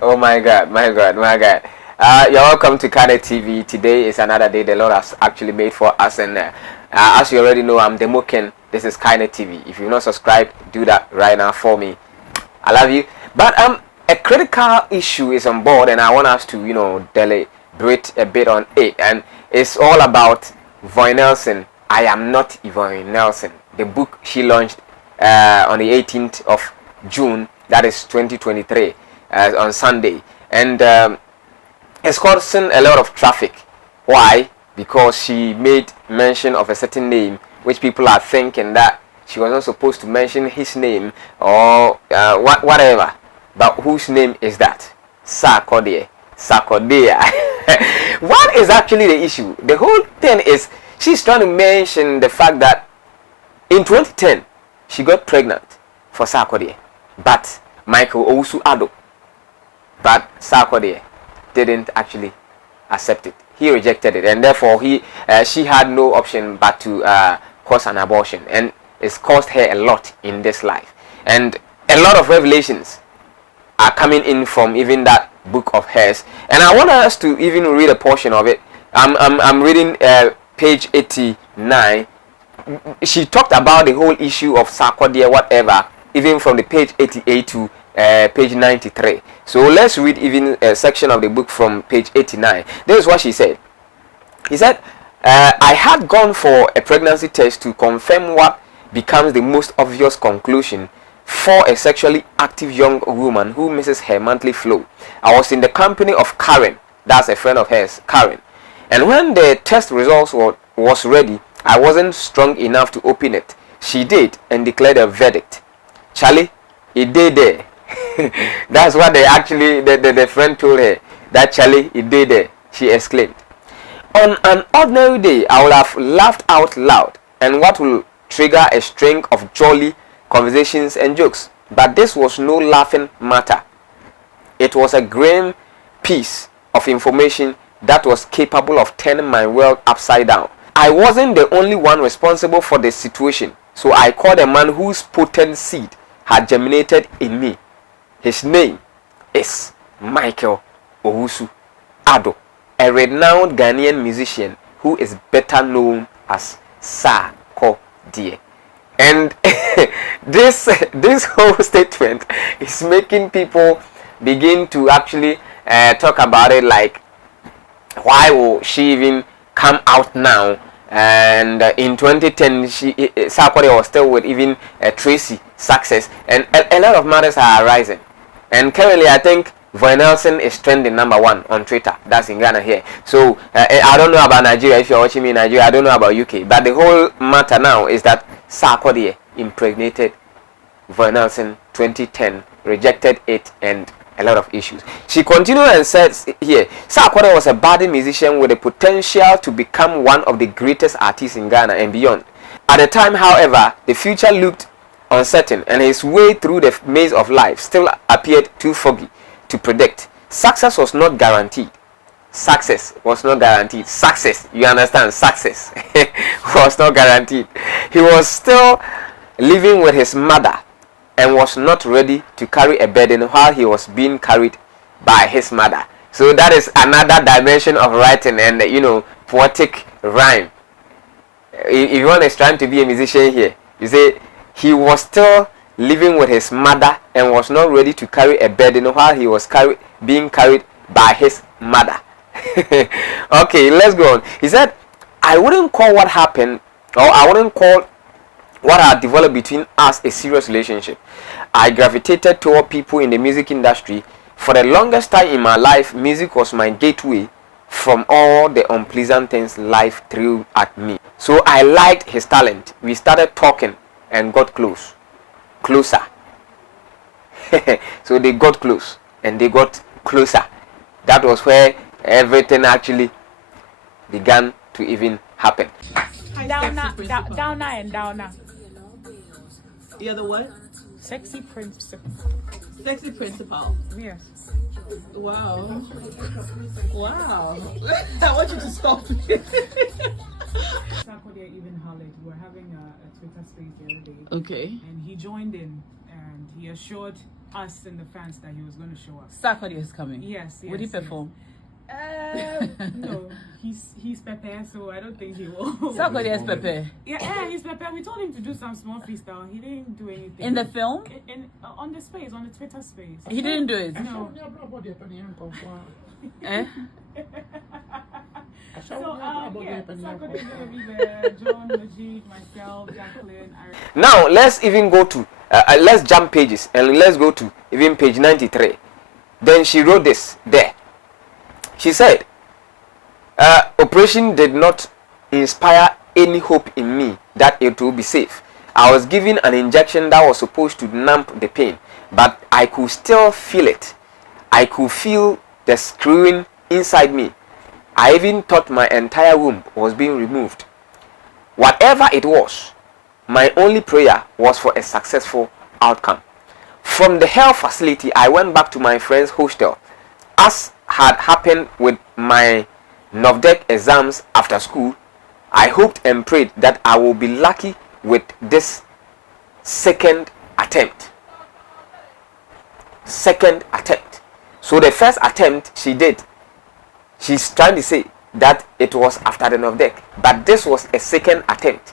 Oh my God, my God, my God. You're welcome to Kane TV. Today is another day the Lord has actually made for us. And as you already know, I'm Demoken. This is Kane TV. If you're not subscribed, do that right now for me. I love you. But a critical issue is on board, and I want us to, deliberate a bit on it. And it's all about Yvonne Nelson. I Am Not Yvonne Nelson. The book she launched on the 18th of June, that is 2023, on Sunday. And it's causing a lot of traffic. Why? Because she made mention of a certain name, which people are thinking that she was not supposed to mention his name or whatever. But whose name is that? Sarkodie. What is actually the issue? The whole thing is she's trying to mention the fact that in 2010 she got pregnant for Sarkodie, but Michael also Ado. But Sarkodie didn't actually accept it. He rejected it, and therefore she had no option but to cause an abortion, and it's cost her a lot in this life. And a lot of revelations are coming in from even that book of hers, and I want us to even read a portion of it. I'm reading page 89. She talked about the whole issue of Sarkodie, whatever, even from the page 88 to page 93. So let's read even a section of the book from page 89. This is what she said. He said, I had gone for a pregnancy test to confirm what becomes the most obvious conclusion for a sexually active young woman who misses her monthly flow. I was in the company of Karen, that's a friend of hers, Karen. And when the test results was ready, I wasn't strong enough to open it. She did and declared a verdict. Charlie, it did there. That's what the friend told her. That Charlie, it did there, she exclaimed. On an ordinary day, I would have laughed out loud, and what will trigger a string of jolly conversations and jokes. But this was no laughing matter. It was a grim piece of information that was capable of turning my world upside down. I wasn't the only one responsible for the situation, so I called a man whose potent seed had germinated in me. His name is Michael Owusu Ado, a renowned Ghanaian musician who is better known as Sarkodie. And this whole statement is making people begin to actually talk about it, like, why will she even come out now? And in 2010 Sarkodie was still with even Tracy Success, and a lot of matters are arising. And currently I think Yvonne Nelson is trending #1 on Twitter. That's in Ghana here. So I don't know about Nigeria. If you're watching me in Nigeria, I don't know about UK. But the whole matter now is that Sarkodie impregnated Yvonne Nelson 2010, rejected it, and a lot of issues. She continued and says here, Sarkodie was a budding musician with the potential to become one of the greatest artists in Ghana and beyond. At the time, however, the future looked uncertain, and his way through the maze of life still appeared too foggy to predict. Success was not guaranteed. Success, you understand? Success was not guaranteed. He was still living with his mother and was not ready to carry a burden while he was being carried by his mother. So that is another dimension of writing and poetic rhyme. If one is trying to be a musician here, you say he was still living with his mother and was not ready to carry a burden while he was being carried by his mother. Okay, let's go on. He said, I wouldn't call what happened, or I wouldn't call what had developed between us a serious relationship. I gravitated toward people in the music industry. For the longest time in my life, music was my gateway from all the unpleasant things life threw at me. So I liked his talent. We started talking and got closer. So they got close and they got closer. That was where everything actually began to even happen. Downer and downer. The other what? Sexy principal. Sexy principal. Yes. Wow. Wow. I want you to stop. Sarkodie even hollered. We were having a Twitter space the other day. Okay. And he joined in and he assured us and the fans that he was going to show up. Sarkodie is coming. Yes. Would he perform? No, he's Pepe, so I don't think he will. Sarkodie is Pepe. Yeah, he's Pepe. We told him to do some small freestyle. He didn't do anything. In the film? On the space, on the Twitter space. He didn't do it. No. Eh? So, Sarkodie is going to be there. John, Majid, myself, Jacqueline. Now let's even go to let's jump pages and let's go to even page 93. Then she wrote this there. She said, operation did not inspire any hope in me that it will be safe. I was given an injection that was supposed to numb the pain, but I could still feel it. I could feel the screwing inside me. I even thought my entire womb was being removed. Whatever it was, my only prayer was for a successful outcome. From the health facility, I went back to my friend's hostel. As had happened with my NOVDEC exams after school, I hoped and prayed that I will be lucky with this second attempt. Second attempt. So the first attempt she did, she's trying to say that it was after the NOVDEC, but this was a second attempt.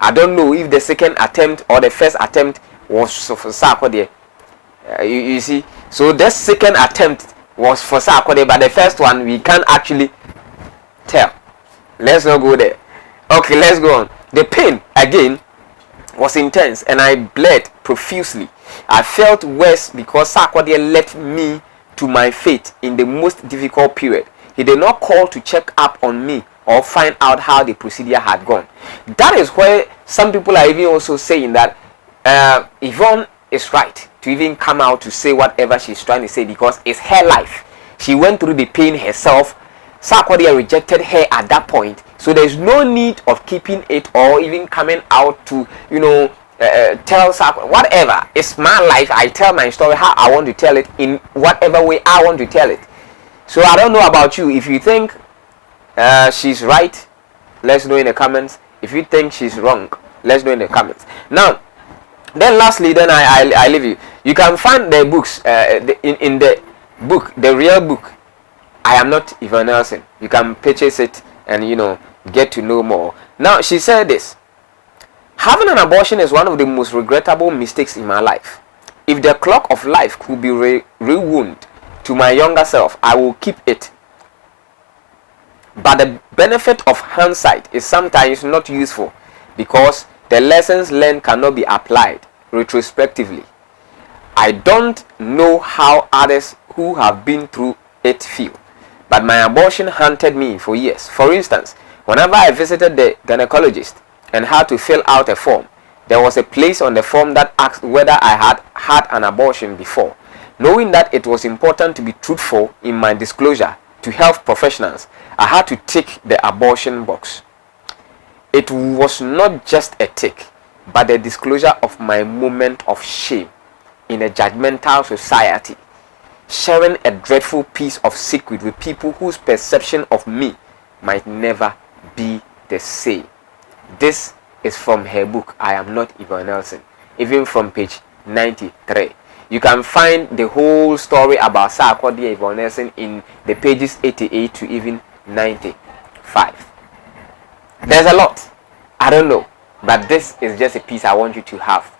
I don't know if the second attempt or the first attempt was for Sarkodie. You see, so the second attempt was for Sarkodie, but the first one we can't actually tell. Let's not go there. Okay, let's go on. The pain again was intense and I bled profusely. I felt worse because Sarkodie left me to my fate in the most difficult period. He did not call to check up on me or find out how the procedure had gone. That is where some people are even also saying that Yvonne is right to even come out to say whatever she's trying to say, because it's her life. She went through the pain herself. Sarkodie rejected her at that point, so there's no need of keeping it or even coming out to, you know, tell Sarkodie whatever. It's my life. I tell my story how I want to tell it, in whatever way I want to tell it. So I don't know about you. If you think she's right, let's know in the comments. If you think she's wrong, let's know in the comments. Now, then lastly, then I leave you. You can find the books in the book, the real book, I Am Not Yvonne Nelson. You can purchase it and, you know, get to know more. Now, she said this: having an abortion is one of the most regrettable mistakes in my life. If the clock of life could be rewound to my younger self, I will keep it. But the benefit of hindsight is sometimes not useful, because the lessons learned cannot be applied retrospectively. I don't know how others who have been through it feel, but my abortion haunted me for years. For instance, whenever I visited the gynecologist and had to fill out a form, there was a place on the form that asked whether I had had an abortion before. Knowing that it was important to be truthful in my disclosure to health professionals, I had to tick the abortion box. It was not just a tick, but the disclosure of my moment of shame in a judgmental society, sharing a dreadful piece of secret with people whose perception of me might never be the same. This is from her book, I Am Not Yvonne Nelson, even from page 93. You can find the whole story about Sarkodie Yvonne Nelson in the pages 88 to even 95. There's a lot. I don't know. But this is just a piece I want you to have.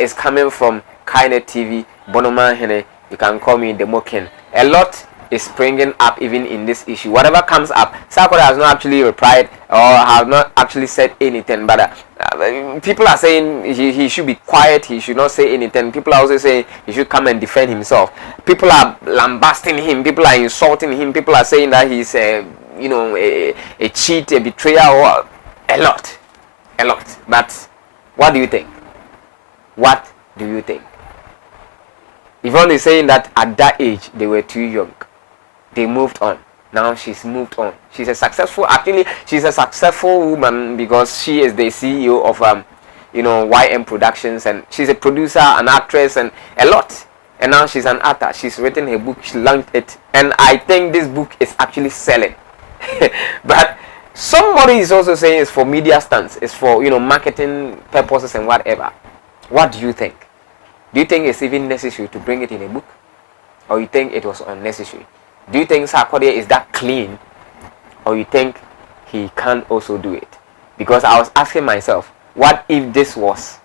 It's coming from Kainet TV, Bonoma Hene. You can call me the Moken. A lot is springing up even in this issue. Whatever comes up, Sarkodie has not actually replied or have not actually said anything. But people are saying he should be quiet. He should not say anything. People are also saying he should come and defend himself. People are lambasting him. People are insulting him. People are saying that he's a cheat, a betrayer, or a lot. But what do you think? What do you think? Yvonne is saying that at that age they were too young. They moved on. Now she's moved on. She's a successful woman, because she is the CEO of YM Productions, and she's a producer, an actress, and a lot. And now she's an actor. She's written her book. She launched it, and I think this book is actually selling. But somebody is also saying it's for media stunts. It's for marketing purposes and whatever. What do you think? Do you think it's even necessary to bring it in a book? Or you think it was unnecessary? Do you think Sarkodie is that clean? Or you think he can also do it? Because I was asking myself, what if this was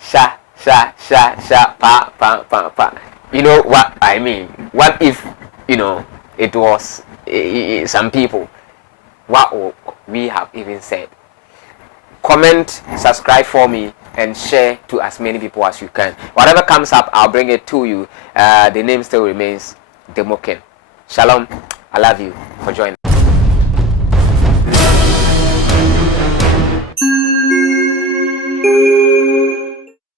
sha, pa, pa, pa? You know what I mean? What if, it was some people? What would we have even said? Comment, subscribe for me, and share to as many people as you can. Whatever comes up, I'll bring it to you. The name still remains Demoken. Shalom. I love you for joining.